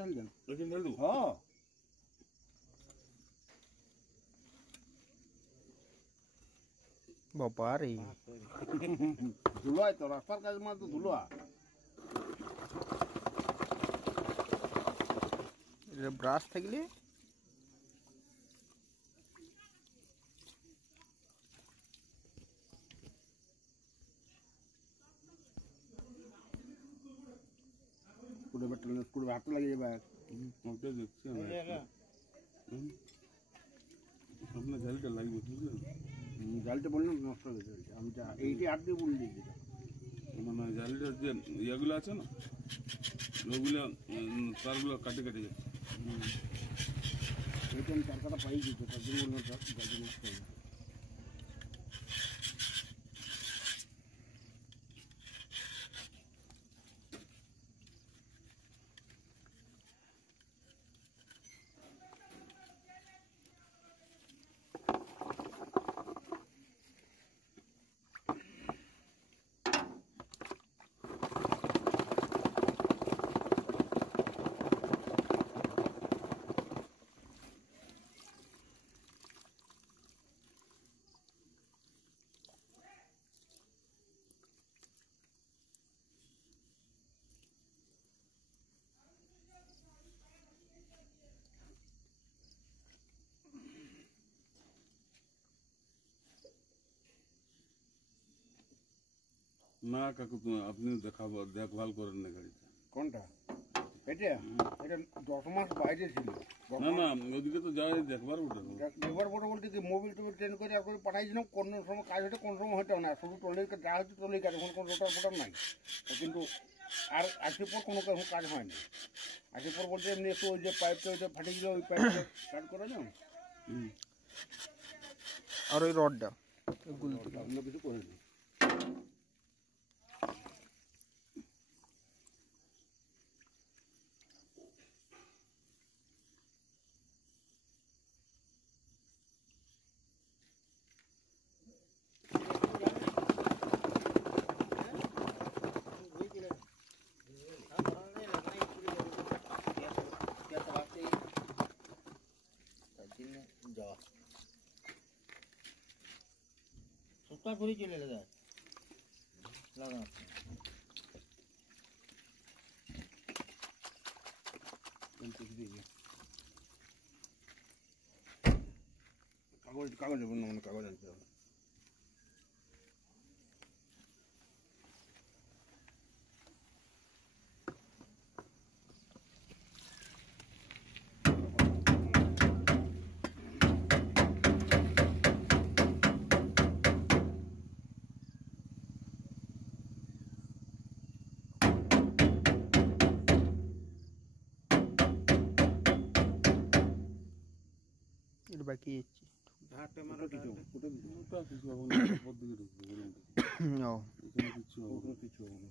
ঢাল দেন এখানে ঢাল দেবো? হ্যাঁ বাবা রে ধুলোয় তো রাস্তার কাজ মানে তো ধুলোয়া এটা ব্রাশ থাকলে পুরো হাতে লাগিয়ে যাবে ওটা দেখছি আমি আপনার ঝালটা লাগবে বুঝলেন? জালটা বললাম নষ্ট হয়ে গেছে আমি এইটি হাত দিয়ে বলে দিয়েছি মানে জালিটার যে ইয়েগুলো আছে না ওগুলো তারগুলো কাটে কাটে যাচ্ছে। এইটা আমি চার কাটা পাই দিয়েছি তার জন্য বললাম জালটা নষ্ট হয়ে গেছে না কাকু আপনি দেখভাল করেন না গাড়িটা। কোনটা এটা এটা 10 মাস বাইরে ছিল না না ওদিকে তো যাই দেখবার ওটা একবার বড় বলতে কি মোবিল টোবিল ট্রেন করে আর করে পাঠাইছিলাম কোনো সময় কাজ হতো কোনো সময় হতো না শুধু ট্রলির যা হচ্ছে ট্রলির কাজ এখন কোনো রোটার ফোটার নাই কিন্তু আর আজকে পর কোনো কাজ হয়নি আজকে পর বলতে এমনি একটু ওই যে পাইপটা ওইটা ফাটে গেলে ওই পাইপটা কাজ করে যাও আর ওই রডটা অন্য কিছু করে দিই সপ্তাহ করে চলে লাগা লাগা কাগজ কাগজ অন্য অন্য কাগজ আনতে হবে এটা বাকি আছে ওটা কিছু হবে না উপর দিকে ঢুকবে ও এখানে কিছু হবে না। কিছু হবে না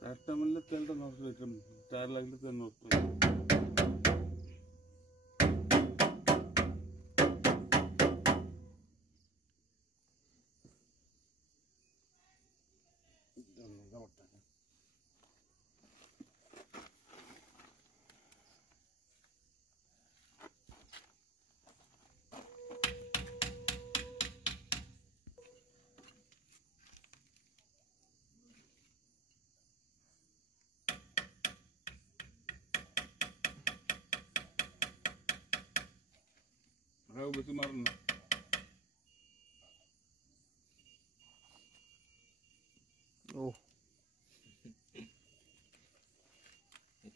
টায়ারটা মারলে তেলটা নষ্ট হয়ে যাবে টায়ার লাগলে তেল নষ্ট হয়ে যাবে। বেশি মারেন না ও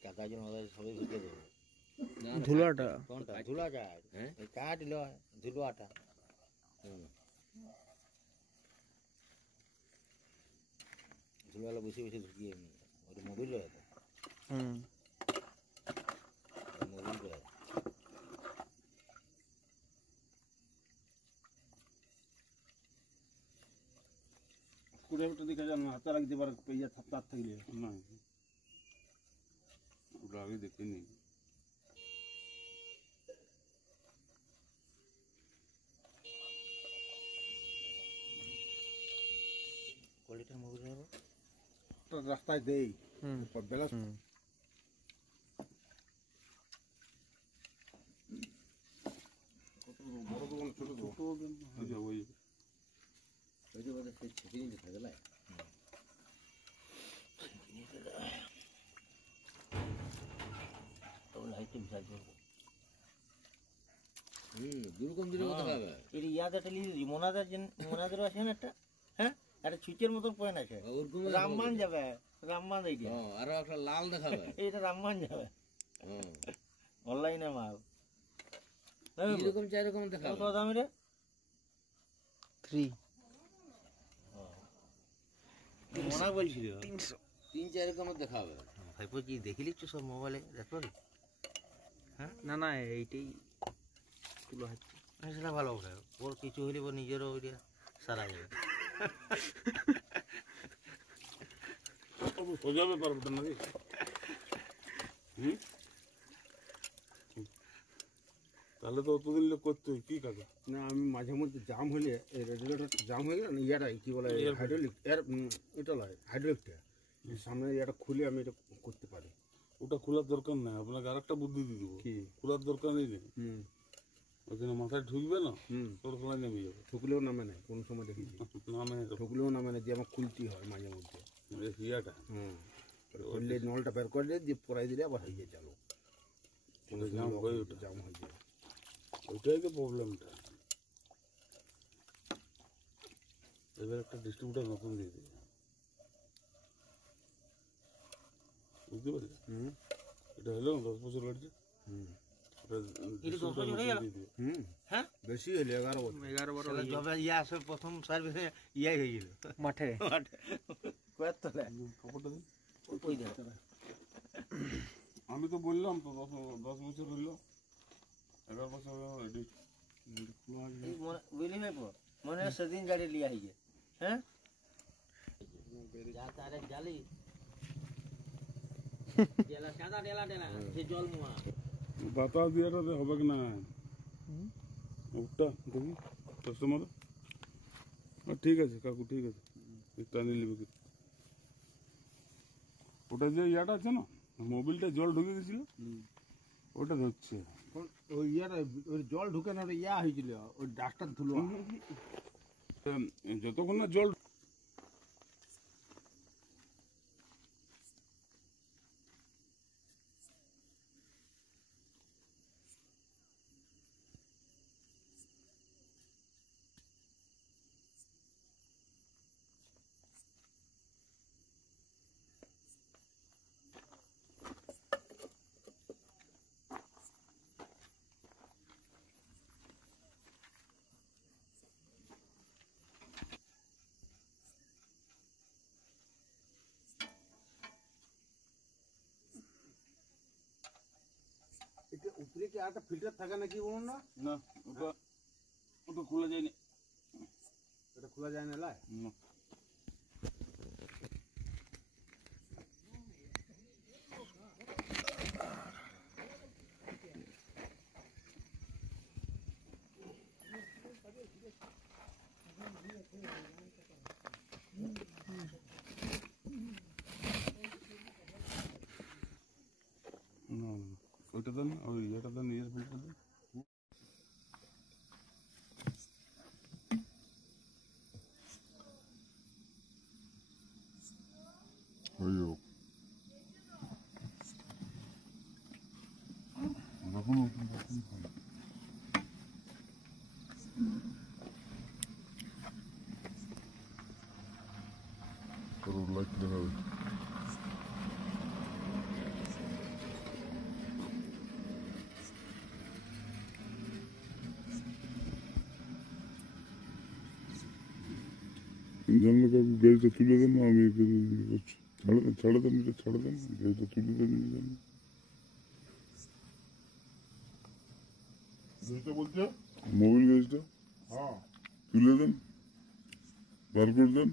টাকা জন সবাই ঢুকে দেবো ধুলাটা কোনটা ঝুলাটা হ্যাঁ কাট লো ঝুলাটা ঝুলালা বসে বসে ঢুকিয়ে ওটা মোবিল রয়েছে মোবিল রয়েছে স্ক্রুড্রাইভারটা দেখা যান হাতে রাখতে পারে পেয়ে তার থাকলে না ওটা আগে দেখিনি কোয়ালিটির মোবিল হবে রাস্তায় দেই বেলা হয়ে যাবে ওই ওই যে ওদের সেই ছেঁকে নিতে থাকে না লাইটে বিচার করবো দুরকম দুরকম দেখাবে এর ইয়াদ একটা লিখেছি মোনাদের আছে না একটা হ্যাঁ একটা সুইচের মতন পয়েন্ট আছে ওরকম রামমান যাবে রামমান এইটা আরো একটা লাল দেখাবে এইটা রামমান যাবে অনলাইনে মাল এরকম চার রকম দেখাবে কত দাম রে 3 মোনা বলছিল 3-4 রকমের দেখাবে ভাইপো কি দেখিলিছ সব মোবাইলে দেখো না না এইটাই তুলো হচ্ছে সেটা ভালো হবে ওর কিছু হইলে ওর নিজেরও ওইটা সারা যাবে সোজা ব্যাপার ওটা নাকি তাহলে তো অতদিন লোক করতে হয় কি কাকা না আমি মাঝে মধ্যে জাম হলে এই রেগুলেটর জাম হয়ে গেলে না ইয়াটা কি বলে হাইড্রোলিক এর এটা নয় হাইড্রোলিকটা সামনে এটা খুলে আমি এটা করতে পারি। ওটা খোলার দরকার নাই, আপনাকে আর একটা বুদ্ধি দিয়ে দেবো। কি খোলার দরকার নেই রে, হুম ওখানে মাথায় ঢুকবে না, হুম তোর খোলা নেমে যাবে। ঠুকলেও নামে নাই কোনো সময় দেখেছি, নামে ঠুকলেও নামে না, যে আমার খুলতেই হয় মাঝে মধ্যে। ইয়াটা হুম খুললে নলটা বের করে দিয়ে পরাই দিলে আবার হয়ে যায় চালু। ওটা জাম হয়, ওটা জাম হয়ে যায়, ওইটাই তো প্রবলেমটা। এবার একটা ডিস্ট্রিবিউটার নতুন দিয়ে দিই, বুঝতে পারলি? হুম এটা হলো 10 বছর লাগছে। হুম ওটা এটা 10 বছর হয়ে গেল? দিয়ে দিও। হুম হ্যাঁ বেশি হলে 11 বছর। 11-12 শালা জবে ইয়া আসে প্রথম সার্ভিসে ইয়াই হয়ে গেল মাঠে কয়েক তলে খবরটা দিন। ওই দেখ আমি তো বললাম তো 10 বছর হইলো, 11 বছর রেডি। এই বুঝলি ভাই মনে হয় সেদিন গাড়ি লিয়া হয়ে যায়। হ্যাঁ যা তারে জালি ডেলা সাদা ডেলা ডেলা যে জল মুয়া বাতাস দিয়াটাতে হবে কি না? ওটা দেখি কাস্টমার। ঠিক আছে কাকু, ঠিক আছে, টানি নেবে কি? ওটা যে ইয়াটা আছে না, মোবিলটা জল ঢুকে গেছিল, ওটা ধরছে। ওই ইয়াটা ওই জল ঢুকে না, ওটা ইয়া হয়েছিল, ওই ডাস্টার ধুলো। যতক্ষণ না জল এটা উপরে কি একটা ফিল্টার থাকে নাকি বলুন না? না, ওটা ওটা খোলা যায়নি। এটা খোলা যায় না লাই? না। না, ওইটা দেন, ওই ইয়েটা দেন, ইয়ের ফিল্টার দেন। জানলে কাকু গাড়িটা তুলে দেন, আমি ছাড়া দেন, এটা ছাড়া দেন, গাড়িটা তুলে দেন। মোবিল গাড়িটা তুলে দেন, বার করে দেন।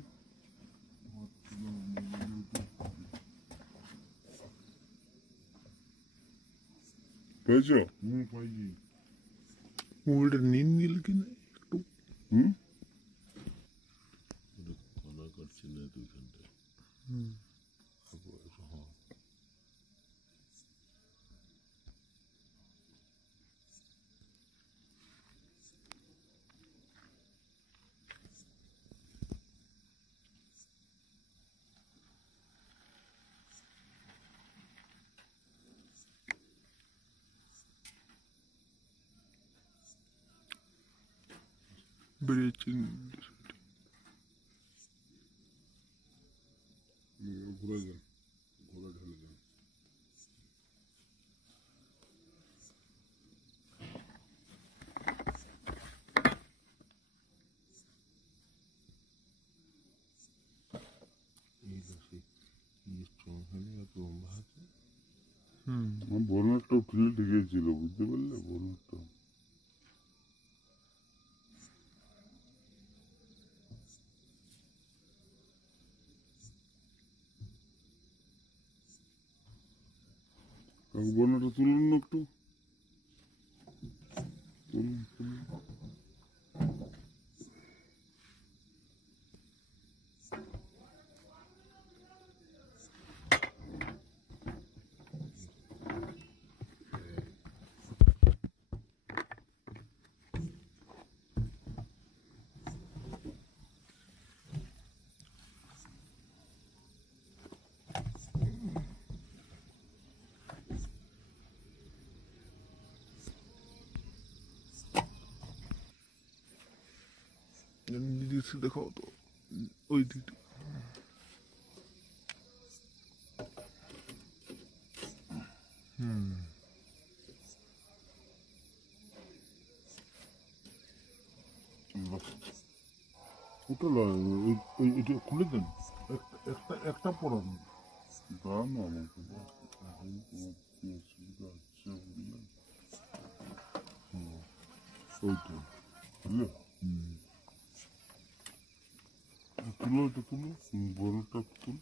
পেয়েছ? মোবিলটা নিন গেল কিনা একটু। বেরিয়েছেন ঘুরে যান, ঘুরে ঢেলে যান। আমার বর্ণারটাও খুলে ঢেকেছিল, বুঝতে পারলে? বর্ণারটা কাকু বর্ণারটা তুলুন না একটু, তুলুন তুলুন। দিকে দেখাও তো, ওই দিকটা। ওটা এটা খুলে দেন, একটা পড়ান। দাঁড়ান না আমাকে, কি অসুবিধা হচ্ছে বুঝলেন? ওইটা বুঝলে? তুলো, এটা তুলো, বড়টা তুলো।